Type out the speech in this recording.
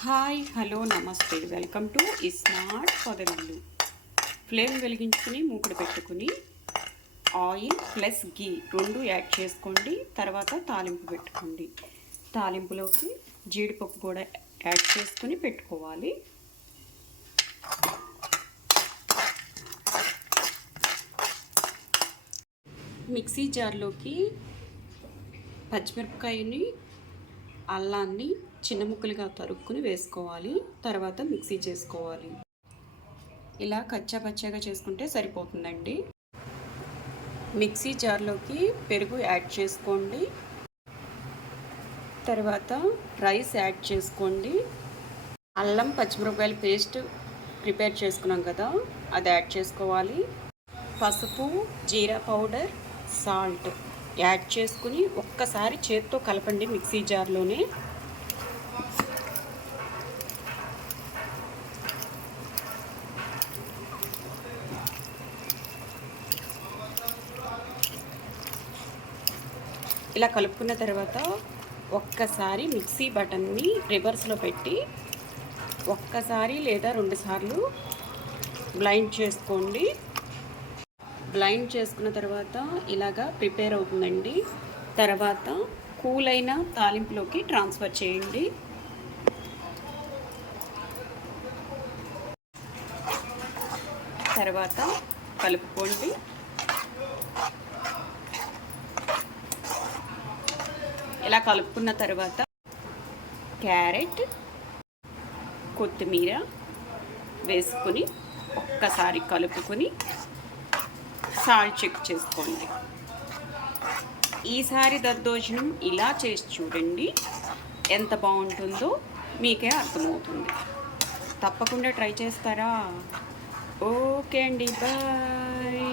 Hi hello నమస్తే. Welcome to smart పొదరిల్లు flame వెలిగించుకుని మూకుడు పెట్టుకుని ఆయిల్ ప్లస్ గీ రెండు యాడ్ చేసుకోండి. తర్వాత తాలింపు పెట్టుకోండి. తాలింపులోకి జీడిపప్పు కూడా యాడ్ చేసుకుని పెట్టుకోవాలి. మిక్సీ జార్లోకి పచ్చిమిరపకాయని అల్లాన్ని చిన్న ముక్కలుగా తరుక్కుని వేసుకోవాలి. తర్వాత మిక్సీ చేసుకోవాలి. ఇలా కచ్చా పచ్చాగా చేసుకుంటే సరిపోతుందండి. మిక్సీ జార్లోకి పెరుగు యాడ్ చేసుకోండి. తర్వాత రైస్ యాడ్ చేసుకోండి. అల్లం పచ్చిమిరపకాయల పేస్ట్ ప్రిపేర్ చేసుకున్నాం కదా అది యాడ్ చేసుకోవాలి. పసుపు జీరా పౌడర్ సాల్ట్. యాడ్ చేసుకుని ఒక్కసారి చేత్తో కలపండి మిక్సీ జార్లోనే. ఇలా కలుపుకున్న తర్వాత ఒక్కసారి మిక్సీ బటన్ని రివర్స్లో పెట్టి ఒక్కసారి లేదా రెండుసార్లు బ్లైండ్ చేసుకోండి. బ్లైండ్ చేసుకున్న తర్వాత ఇలాగా ప్రిపేర్ అవుతుందండి. తర్వాత కూల్ అయిన తాలింపులోకి ట్రాన్స్ఫర్ చేయండి. తర్వాత కలుపుకోండి. ఇలా కలుపుకున్న తర్వాత క్యారెట్ కొత్తిమీర వేసుకుని ఒక్కసారి కలుపుకొని సాల్ట్ చెక్ చేసుకోండి. ఈసారి దద్దోజనం ఇలా చేసి చూడండి. ఎంత బాగుంటుందో మీకే అర్థమవుతుంది. తప్పకుండా ట్రై చేస్తారా? ఓకే అండి బాయ్.